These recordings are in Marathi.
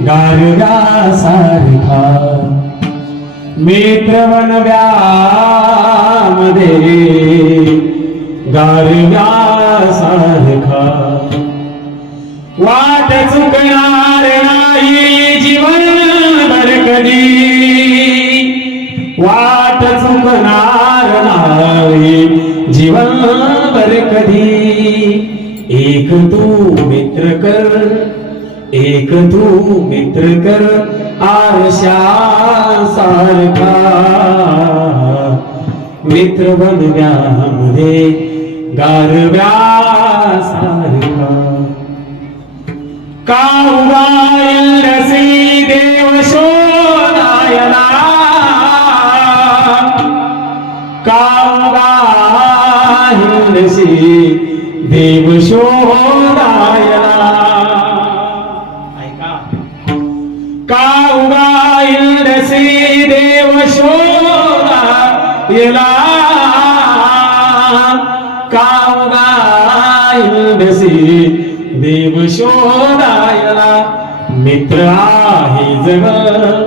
गारव्यासारखा मित्र गारगा गारव्यासारखा वाट चुकणार नाही जीवन भर कधी। वाट चुकणार नाही जीवन भर कधी। एक तू मित्र कर। एक तू मित्र कर आरशा सारखा. मित्र बनव्यामध्ये गारव्या सारखा. काउबायल रसी देव शोधायला काउबायल रसी देव शोधायला शोधायला काउबायल देव शोधायला. मित्र आहे जवळ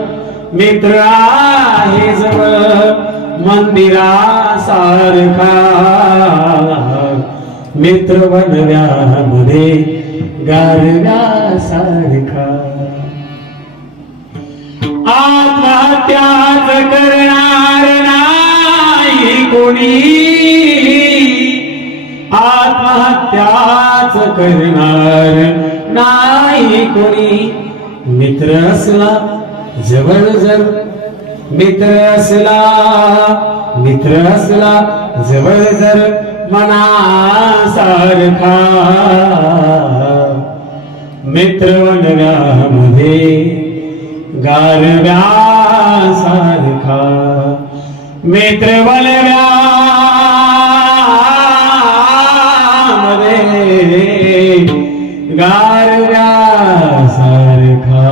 मित्र आहे जवळ मंदिरासारखा. मित्र बनव्यामध्ये गारव्यासारखा. सारखा करणार नाही कोणी आत्महत्याच करणार नाही कोणी. मित्र असला जवळ जर मित्र असला मित्र असला जवळ जर मनासारखा. मित्र बनव्यामध्ये गारव्यासारखा. मित्र बलराम रे गारव्या सारखा